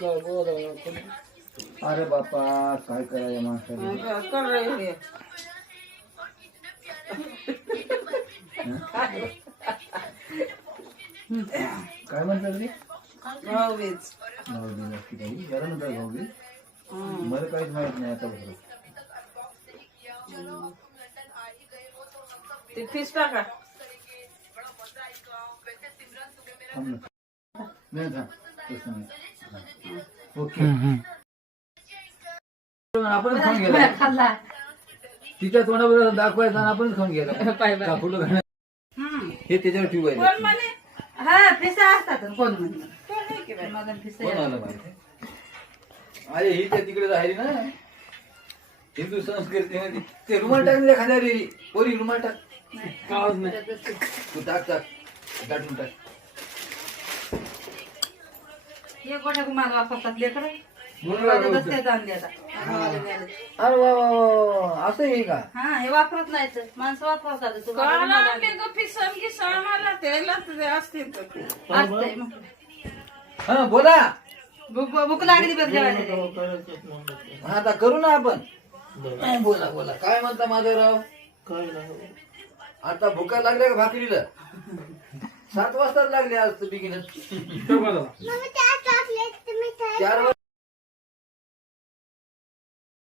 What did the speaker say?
काय बोलावं कोणी? अरे बापा काय करायचं माणसाला? कर रे. काय म्हणतात रे? भाऊबीज. भाऊबीज असते काही जरा नंतर भाऊबीज. मला काहीच माहित नाही आता बरोबर. ते फीस टाका. नाही थांब. तसं नाही. ओके. आपण खाऊन गेला. तिच्या तोंडावर दाखवायचं आणि आपण खाऊन गेला. कापूरलं घालणं. हे त्याच्यावर ठेवायचं. कोण म्हणे? हा पिसा असतात कोण म्हणलं कोण नाही की बाई. मदन पिसा कोण आलं माहिती? अरे ही त्या तिकडे राहिली ना हिंदू संस्कृतीमध्ये ते रुमाल टाक ना खांद्यावर पोरी रुमाल टाक. तू टाक दाटून टाक. हे कोणा कुमार वापरतात लेकर दस्त्यात आणले आता अरे वा वा वा असं आहे का? हा हे वापरत नाही तर माणसं वापरतात कोण आणले गं फिसन गिसन आम्हाला त्याला ते असतील तर. असतंय मग. हा बोला. भूक लागली बघ जेवायला. हा आता करू ना आपण. बोला बोला काय म्हणता माधवराव? काय नाही. आता भुका लागल्या का भाकरीला? 7 वाजताच लागले आज तर बिगिनच. 4 वाजता